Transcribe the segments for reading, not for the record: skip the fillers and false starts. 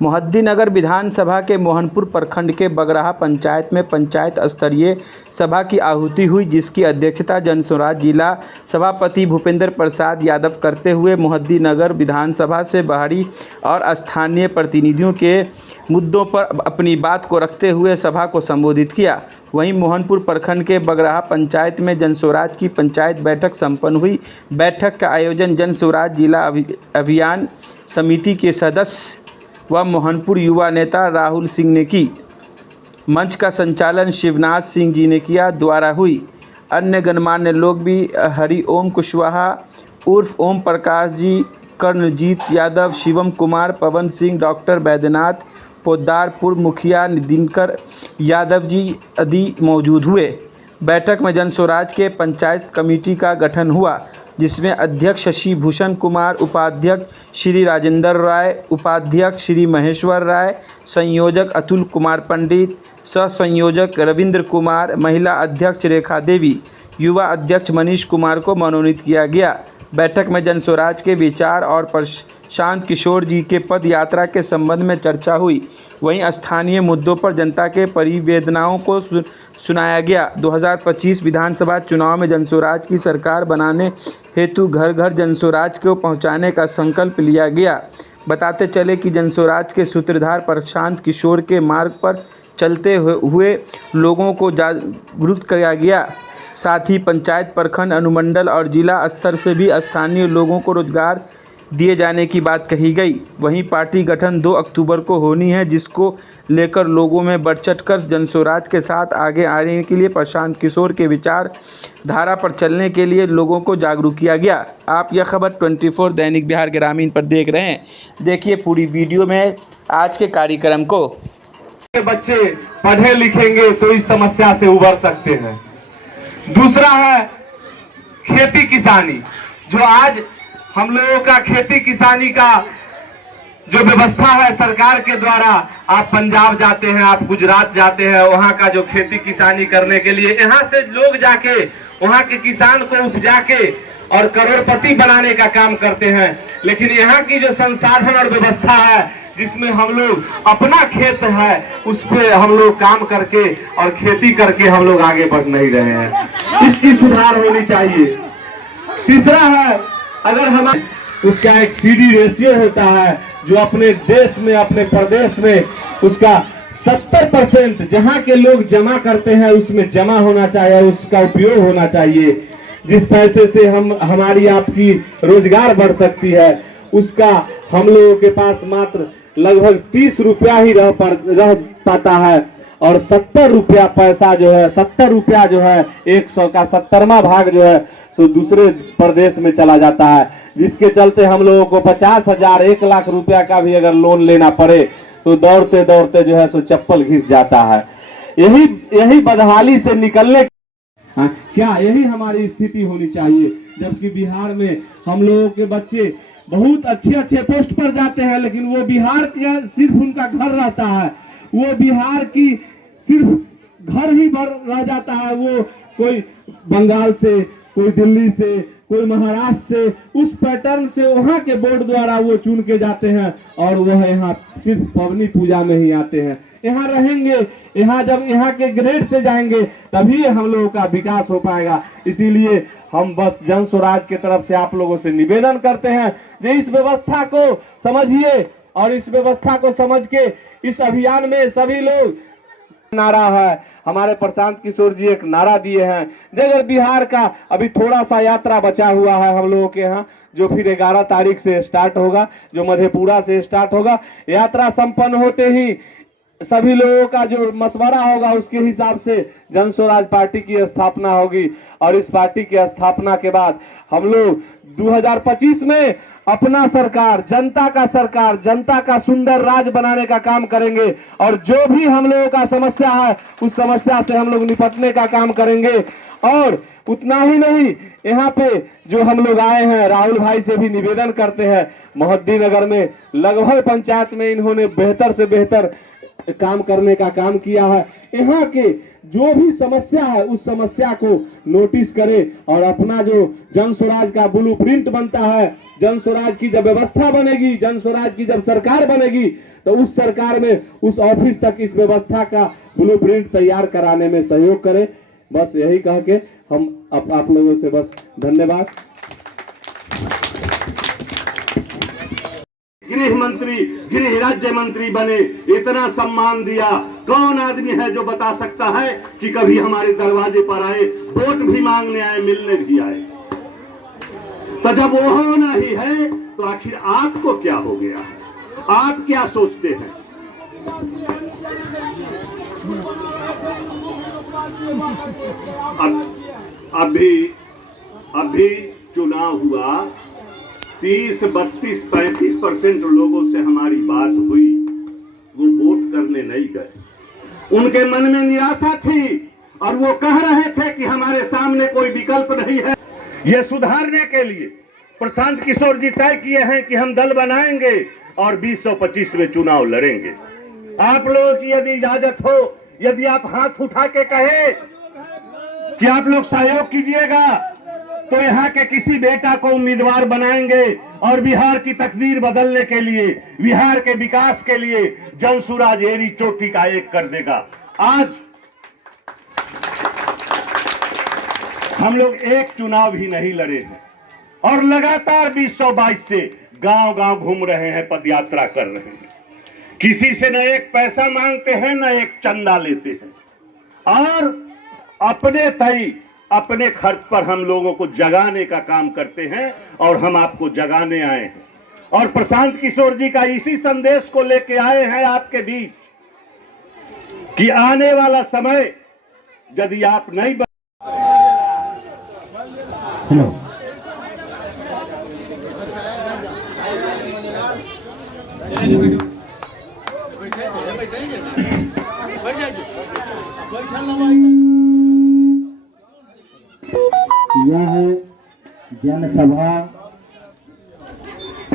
मोहद्दीनगर विधानसभा के मोहनपुर प्रखंड के बगराहा पंचायत में पंचायत स्तरीय सभा की आहुति हुई, जिसकी अध्यक्षता जनस्वराज जिला सभापति भूपेंद्र प्रसाद यादव करते हुए मोहद्दीनगर विधानसभा से बाहरी और स्थानीय प्रतिनिधियों के मुद्दों पर अपनी बात को रखते हुए सभा को संबोधित किया। वहीं मोहनपुर प्रखंड के बगराहा पंचायत में जनस्वराज की पंचायत बैठक संपन्न हुई। बैठक का आयोजन जनस्वराज जिला अभियान समिति के सदस्य व मोहनपुर युवा नेता राहुल सिंह ने की। मंच का संचालन शिवनाथ सिंह जी ने किया द्वारा हुई। अन्य गणमान्य लोग भी हरिओम कुशवाहा उर्फ ओम प्रकाश जी, कर्णजीत यादव, शिवम कुमार, पवन सिंह, डॉक्टर बैद्यनाथ पोद्दार, पूर्व मुखिया दिनकर यादव जी आदि मौजूद हुए। बैठक में जनस्वराज के पंचायत कमेटी का गठन हुआ, जिसमें अध्यक्ष शशि भूषण कुमार, उपाध्यक्ष श्री राजेंद्र राय, उपाध्यक्ष श्री महेश्वर राय, संयोजक अतुल कुमार पंडित, सह संयोजक रविंद्र कुमार, महिला अध्यक्ष रेखा देवी, युवा अध्यक्ष मनीष कुमार को मनोनीत किया गया। बैठक में जनस्वराज के विचार और प्रशांत किशोर जी के पद यात्रा के संबंध में चर्चा हुई। वहीं स्थानीय मुद्दों पर जनता के परिवेदनाओं को सुनाया गया। 2025 विधानसभा चुनाव में जनस्वराज की सरकार बनाने हेतु घर घर जनस्वराज को पहुंचाने का संकल्प लिया गया। बताते चले कि जनस्वराज के सूत्रधार प्रशांत किशोर के मार्ग पर चलते हुए लोगों को जागरूक किया गया। साथ ही पंचायत, प्रखंड, अनुमंडल और जिला स्तर से भी स्थानीय लोगों को रोजगार दिए जाने की बात कही गई। वहीं पार्टी गठन 2 अक्टूबर को होनी है, जिसको लेकर लोगों में बढ़ चढ़कर जनस्वराज के साथ आगे आने के लिए प्रशांत किशोर के विचार धारा पर चलने के लिए लोगों को जागरूक किया गया। आप यह खबर 24 दैनिक बिहार ग्रामीण पर देख रहे हैं। देखिए पूरी वीडियो में आज के कार्यक्रम को। बच्चे पढ़े लिखेंगे तो इस समस्या से उबर सकते हैं। दूसरा है खेती किसानी, जो आज हम लोगों का खेती किसानी का जो व्यवस्था है सरकार के द्वारा, आप पंजाब जाते हैं, आप गुजरात जाते हैं, वहाँ का जो खेती किसानी करने के लिए यहाँ से लोग जाके वहाँ के किसान को उपजा के और करोड़पति बनाने का काम करते हैं। लेकिन यहाँ की जो संसाधन और व्यवस्था है, जिसमें हम लोग अपना खेत है उस पे हम लोग काम करके और खेती करके हम लोग आगे बढ़ नहीं रहे हैं। इसकी सुधार होनी चाहिए। तीसरा है, अगर हम उसका एक सीडी रेशियो होता है जो अपने देश में, अपने प्रदेश में उसका 70% जहाँ के लोग जमा करते हैं उसमें जमा होना चाहिए, उसका उपयोग होना चाहिए। जिस पैसे से हमारी आपकी रोजगार बढ़ सकती है, उसका हम लोगों के पास मात्र लगभग 30 रुपया ही रह पाता है। और 70 रुपया पैसा जो है, 70 रुपया जो है 100 का 70वां भाग जो है तो दूसरे प्रदेश में चला जाता है, जिसके चलते हम लोगों को 50,000 1 लाख रुपया का भी अगर लोन लेना पड़े तो दौड़ते दौड़ते जो है सो चप्पल घिस जाता है। यही बदहाली से निकलने क्या यही हमारी स्थिति होनी चाहिए। जबकि बिहार में हम लोगों के बच्चे बहुत अच्छे पोस्ट पर जाते हैं, लेकिन वो बिहार का सिर्फ उनका घर रहता है, वो बिहार की सिर्फ घर ही भर रह जाता है। वो कोई बंगाल से, कोई दिल्ली से, कोई महाराष्ट्र से, उस पैटर्न से वहाँ के बोर्ड द्वारा वो चुन के जाते हैं और वह यहाँ सिर्फ पवनी पूजा में ही आते हैं। यहाँ रहेंगे, यहाँ जब यहाँ के ग्रेड से जाएंगे तभी हम लोगों का विकास हो पाएगा। इसीलिए हम बस जनस्वराज के तरफ से आप लोगों से निवेदन करते हैं कि इस व्यवस्था को समझिए और इस व्यवस्था को समझ के इस अभियान में सभी लोग। नारा है, हमारे प्रशांत किशोर जी एक नारा दिए हैं, अगर बिहार का अभी थोड़ा सा यात्रा बचा हुआ है हम लोगों के यहाँ, जो फिर 11 तारीख से स्टार्ट होगा, जो मधेपुरा से स्टार्ट होगा। यात्रा संपन्न होते ही सभी लोगों का जो मशवरा होगा उसके हिसाब से जनस्वराज पार्टी की स्थापना होगी। और इस पार्टी की स्थापना के बाद हम लोग 2025 में अपना सरकार, जनता का सुंदर राज बनाने का काम करेंगे। और जो भी हम लोगों का समस्या है उस समस्या से हम लोग निपटने का काम करेंगे। और उतना ही नहीं, यहाँ पे जो हम लोग आए हैं, राहुल भाई से भी निवेदन करते हैं, मोहद्दीनगर में लगभग पंचायत में इन्होंने बेहतर से बेहतर काम करने का काम किया है। यहाँ के जो भी समस्या है उस समस्या को नोटिस करे और अपना जो जन स्वराज का ब्लूप्रिंट बनता है, जन स्वराज की जब व्यवस्था बनेगी, जन स्वराज की जब सरकार बनेगी तो उस सरकार में उस ऑफिस तक इस व्यवस्था का ब्लूप्रिंट तैयार कराने में सहयोग करे। बस यही कह के हम आप लोगों से बस धन्यवाद। गृह मंत्री, गृह राज्य मंत्री बने, इतना सम्मान दिया, कौन आदमी है जो बता सकता है कि कभी हमारे दरवाजे पर आए, वोट भी मांगने आए, मिलने भी आए। तो जब वो होना ही है तो आखिर आपको क्या हो गया है? आप क्या सोचते हैं? अभी चुनाव हुआ, 30, 32, 35% लोगों से हमारी बात हुई, वो वोट करने नहीं गए। उनके मन में निराशा थी और वो कह रहे थे कि हमारे सामने कोई विकल्प नहीं है। ये सुधारने के लिए प्रशांत किशोर जी तय किए हैं कि हम दल बनाएंगे और 2025 में चुनाव लड़ेंगे। आप लोगों की यदि इजाजत हो, यदि आप हाथ उठा के कहे कि आप लोग सहयोग कीजिएगा तो यहाँ के किसी बेटा को उम्मीदवार बनाएंगे और बिहार की तकदीर बदलने के लिए, बिहार के विकास के लिए जन स्वराज एरी चोटी का एक कर देगा। आज हम लोग एक चुनाव ही नहीं लड़े हैं और लगातार 2022 से गांव गांव घूम रहे हैं, पदयात्रा कर रहे हैं। किसी से न एक पैसा मांगते हैं न एक चंदा लेते हैं और अपने तय अपने खर्च पर हम लोगों को जगाने का काम करते हैं और हम आपको जगाने आए हैं। और प्रशांत किशोर जी का इसी संदेश को लेके आए हैं आपके बीच कि आने वाला समय यदि आप नहीं हेलो यह जनसभा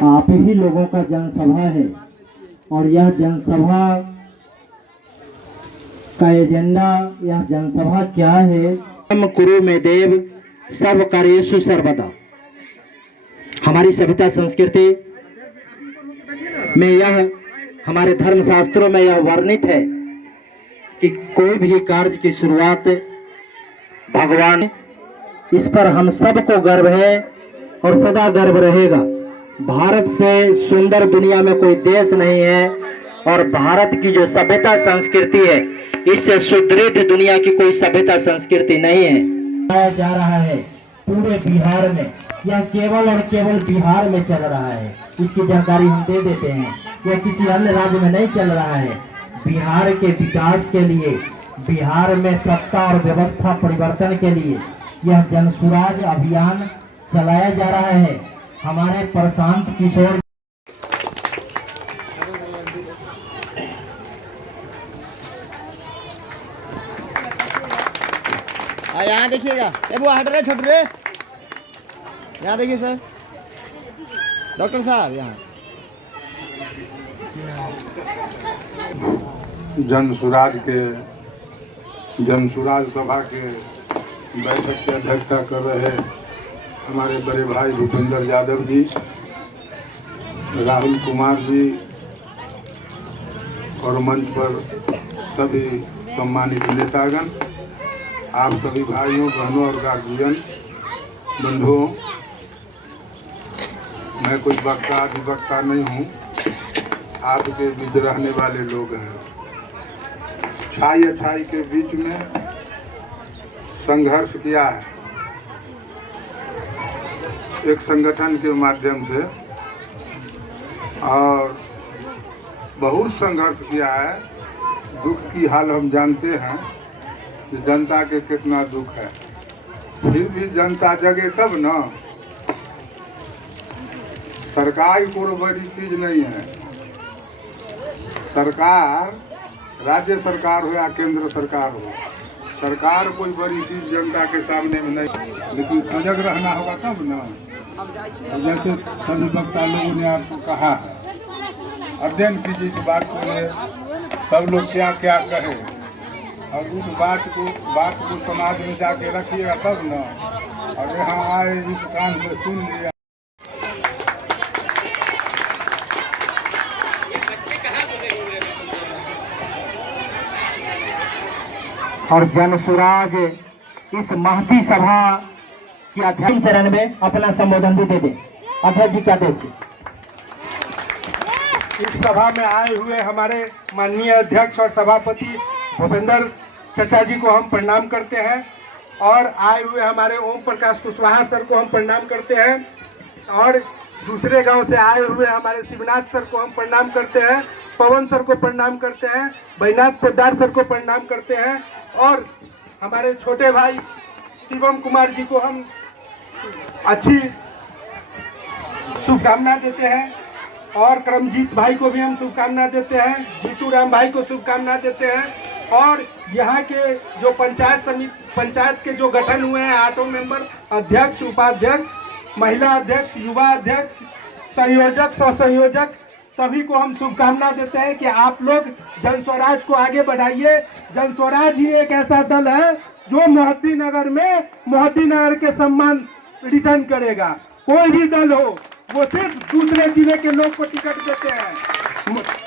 आप ही लोगों का जनसभा है और यह जनसभा का एजेंडा, यह जनसभा क्या है? हम कुरु में देव सर्व कार्येषु सर्वदा। हमारी सभ्यता संस्कृति में यह, हमारे धर्म शास्त्रों में यह वर्णित है कि कोई भी कार्य की शुरुआत भगवान, इस पर हम सबको गर्व है और सदा गर्व रहेगा। भारत से सुंदर दुनिया में कोई देश नहीं है और भारत की जो सभ्यता संस्कृति है, इससे सुदृढ़ दुनिया की कोई सभ्यता संस्कृति नहीं है। जा रहा है पूरे बिहार में, यह केवल और केवल बिहार में चल रहा है। इसकी जानकारी हम दे देते हैं, यह किसी अन्य राज्य में नहीं चल रहा है। बिहार के विकास के लिए, बिहार में सत्ता और व्यवस्था परिवर्तन के लिए यह जन स्वराज अभियान चलाया जा रहा है। हमारे प्रशांत किशोर यहाँ देखिएगा, वो हट रहे छोट रहे, यहाँ देखिए सर, डॉक्टर साहब यहाँ। जन स्वराज सभा के बैठक की अध्यक्षता कर रहे हमारे बड़े भाई भूपेंद्र यादव जी, राहुल कुमार जी और मंच पर सभी सम्मानित नेतागण, आप सभी भाइयों बहनों और गार्जियन बंधुओं, मैं कोई वक्ता अधिवक्ता नहीं हूँ, आपके बीच रहने वाले लोग हैं। छाई अछाई के बीच में संघर्ष किया है, एक संगठन के माध्यम से, और बहुत संघर्ष किया है। दुख की हाल हम जानते हैं कि जनता के कितना दुख है, फिर भी जनता जगे तब ना। सरकार कोई बड़ी चीज नहीं है, सरकार राज्य सरकार हो या केंद्र सरकार हो, सरकार कोई बड़ी चीज जनता के सामने में नहीं, लेकिन सजग रहना होगा तब ना। जैसे सभी वक्ता लोगों ने आपको कहा है, अध्ययन कीजिए इस बात को, सब लोग क्या क्या कहें, और उस बात को समाज में जाके रखिएगा तब ना। और यहाँ आए इस कान में सुन लिया। और जनसुराज इस महती सभा की अध्यक्ष चरण में अपना संबोधन भी दे दे। अध्यक्ष जी क्या देते? इस सभा में आए हुए हमारे माननीय अध्यक्ष और सभापति भूपेंद्र चचा जी को हम प्रणाम करते हैं, और आए हुए हमारे ओम प्रकाश कुशवाहा सर को हम प्रणाम करते हैं, और दूसरे गांव से आए हुए हमारे शिवनाथ सर को हम प्रणाम करते हैं, पवन सर को प्रणाम करते हैं, बैनाथ पोद्दार सर को प्रणाम करते हैं, और हमारे छोटे भाई शिवम कुमार जी को हम अच्छी शुभकामना देते हैं, और करमजीत भाई को भी हम शुभकामना देते हैं, जीतू राम भाई को शुभकामना देते हैं। और यहाँ के जो पंचायत के जो गठन हुए हैं, 8 मेंबर, अध्यक्ष, उपाध्यक्ष, महिला अध्यक्ष, युवा अध्यक्ष, संयोजक, सहसंयोजक, सभी को हम शुभकामना देते हैं कि आप लोग जन स्वराज को आगे बढ़ाइए। जन स्वराज ही एक ऐसा दल है जो मोहद्दी नगर में मोहद्दी नगर के सम्मान रिटर्न करेगा। कोई भी दल हो, वो सिर्फ दूसरे जिले के लोग को टिकट देते हैं।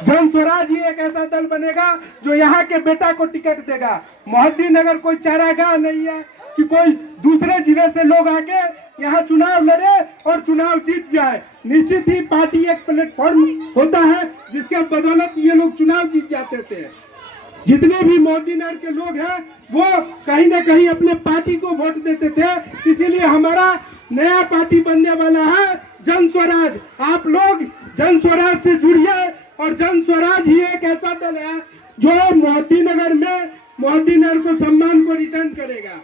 जन स्वराज ही एक ऐसा दल बनेगा जो यहाँ के बेटा को टिकट देगा। मोहद्दी नगर कोई चारागाह नहीं है कि कोई दूसरे जिले से लोग आके यहाँ चुनाव लड़े और चुनाव जीत जाए। निश्चित ही पार्टी एक प्लेटफॉर्म होता है जिसके बदौलत ये लोग चुनाव जीत जाते थे। जितने भी मोहद्दी नगर के लोग हैं वो कहीं ना कहीं अपने पार्टी को वोट देते थे, इसीलिए हमारा नया पार्टी बनने वाला है जन स्वराज। आप लोग जन स्वराज से जुड़िए, और जन स्वराज ही एक ऐसा दल है जो मोहद्दी नगर में मोहद्दी नगर को सम्मान को रिटर्न करेगा।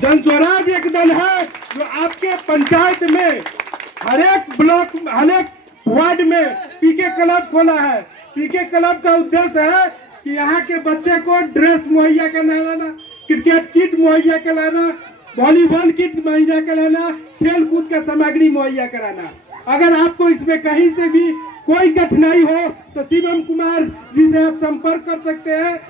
जन स्वराज एक दल है जो आपके पंचायत में हर एक ब्लॉक, हर एक वार्ड में पीके क्लब खोला है। पीके क्लब का उद्देश्य है कि यहाँ के बच्चे को ड्रेस मुहैया कराना, क्रिकेट किट मुहैया कराना, वॉलीबॉल किट मुहैया कराना, खेल कूद का सामग्री मुहैया कराना। अगर आपको इसमें कहीं से भी कोई कठिनाई हो तो शिवम कुमार जी से आप संपर्क कर सकते हैं।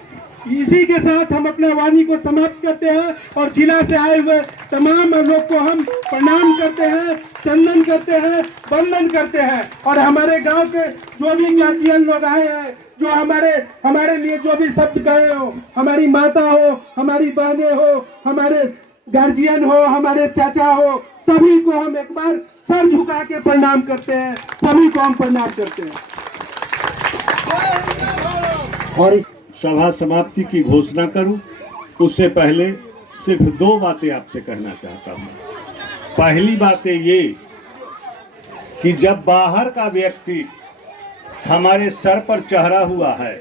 इसी के साथ हम अपना वाणी को समाप्त करते हैं, और जिला से आए हुए तमाम लोग को हम प्रणाम करते हैं, चंदन करते हैं, वंदन करते हैं। और हमारे गांव के जो भी गार्जियन लोग आए हैं, जो हमारे लिए जो भी शब्द गए हो, हमारी माता हो, हमारी बहनें हो, हमारे गार्जियन हो, हमारे चाचा हो, सभी को हम एक बार सर झुका के प्रणाम करते हैं। सभी को हम प्रणाम करते हैं। और सभा समाप्ति की घोषणा करूं उससे पहले सिर्फ 2 बातें आपसे कहना चाहता हूं। पहली बात ये कि जब बाहर का व्यक्ति हमारे सर पर चढ़ा हुआ है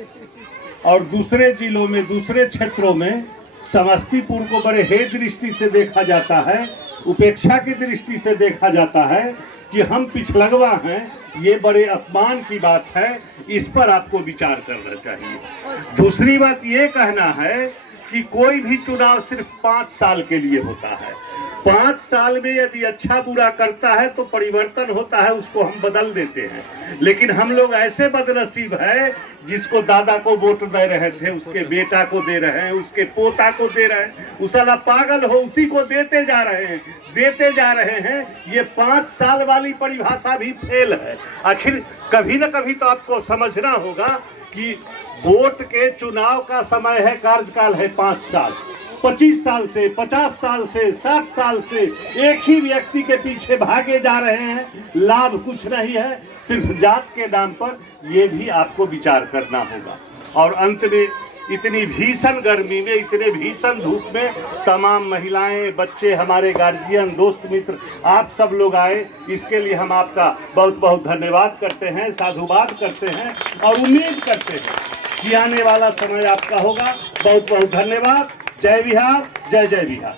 और दूसरे जिलों में, दूसरे क्षेत्रों में समस्तीपुर को बड़े हे दृष्टि से देखा जाता है, उपेक्षा की दृष्टि से देखा जाता है कि हम पिछलगवा हैं, ये बड़े अपमान की बात है। इस पर आपको विचार करना चाहिए। दूसरी बात ये कहना है कि कोई भी चुनाव सिर्फ 5 साल के लिए होता है। 5 साल में यदि अच्छा बुरा करता है तो परिवर्तन होता है, उसको हम बदल देते हैं। लेकिन हम लोग ऐसे बदनसीब है, जिसको दादा को वोट दे रहे थे उसके बेटा को दे रहे हैं, उसके पोता को दे रहे हैं, उस साला पागल हो उसी को देते जा रहे हैं। ये 5 साल वाली परिभाषा भी फेल है। आखिर कभी न कभी तो आपको समझना होगा कि वोट के चुनाव का समय है, कार्यकाल है 5 साल। 25 साल से, 50 साल से, 60 साल से एक ही व्यक्ति के पीछे भागे जा रहे हैं, लाभ कुछ नहीं है, सिर्फ जात के नाम पर। ये भी आपको विचार करना होगा। और अंत में इतनी भीषण गर्मी में, इतने भीषण धूप में तमाम महिलाएं, बच्चे, हमारे गार्जियन, दोस्त मित्र, आप सब लोग आए, इसके लिए हम आपका बहुत बहुत धन्यवाद करते हैं, साधुवाद करते हैं, और उम्मीद करते हैं कि आने वाला समय आपका होगा। बहुत बहुत धन्यवाद। जय बिहार, जय जय बिहार।